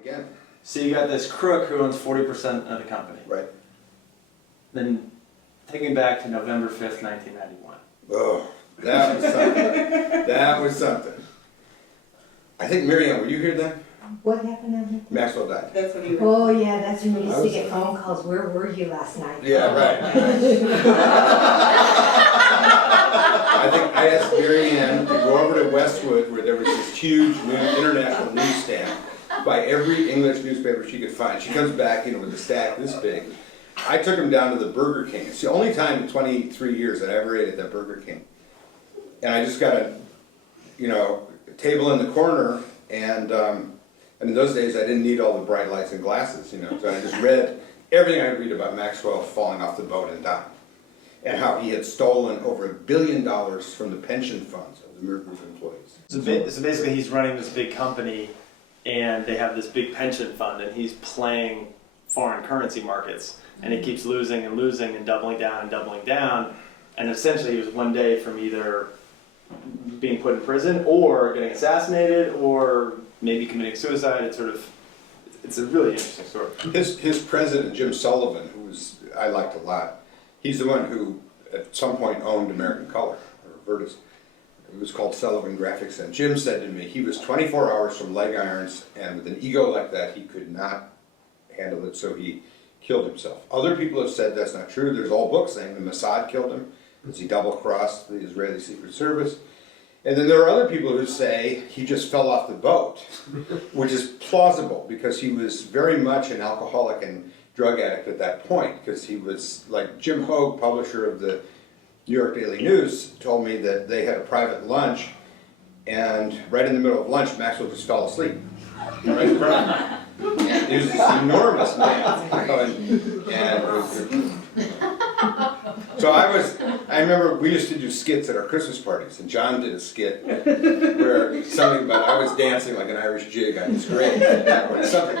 Again. So you got this crook who owns 40% of the company. Right. Then take me back to November 5th, 1991. Oh, that was something. That was something. I think, Miriam, were you here then? What happened on that? Maxwell died. That's when you Oh, yeah, that's when we used to get phone calls. Where were you last night? Yeah, right. I think I asked Mary Ann to go over to Westwood where there was this huge international newsstand by every English newspaper she could find. She comes back, with a stack this big. I took him down to the Burger King. It's the only time in 23 years that I ever ate at that Burger King. And I just got a table in the corner, and in those days I didn't need all the bright lights and glasses, so I just read everything I read about Maxwell falling off the boat and dying, and how he had stolen over $1 billion from the pension funds of the Muir Group employees. So basically he's running this big company and they have this big pension fund and he's playing foreign currency markets and he keeps losing and losing and doubling down and essentially he was one day from either being put in prison or getting assassinated or maybe committing suicide. It's a really interesting story. His president, Jim Sullivan, I liked a lot, he's the one who at some point owned American Color, or Vertis. It was called Sullivan Graphics, and Jim said to me he was 24 hours from leg irons, and with an ego like that he could not handle it, so he killed himself. Other people have said that's not true. There's all books saying the Mossad killed him because he double-crossed the Israeli Secret Service. And then there are other people who say he just fell off the boat, which is plausible because he was very much an alcoholic and drug addict at that point, because he was, like Jim Hogue, publisher of the New York Daily News, told me that they had a private lunch, and right in the middle of lunch, Maxwell just fell asleep. Right in front of him. He was this enormous man. So I remember we used to do skits at our Christmas parties, and John did a skit where something about I was dancing like an Irish jig on his grave, or something.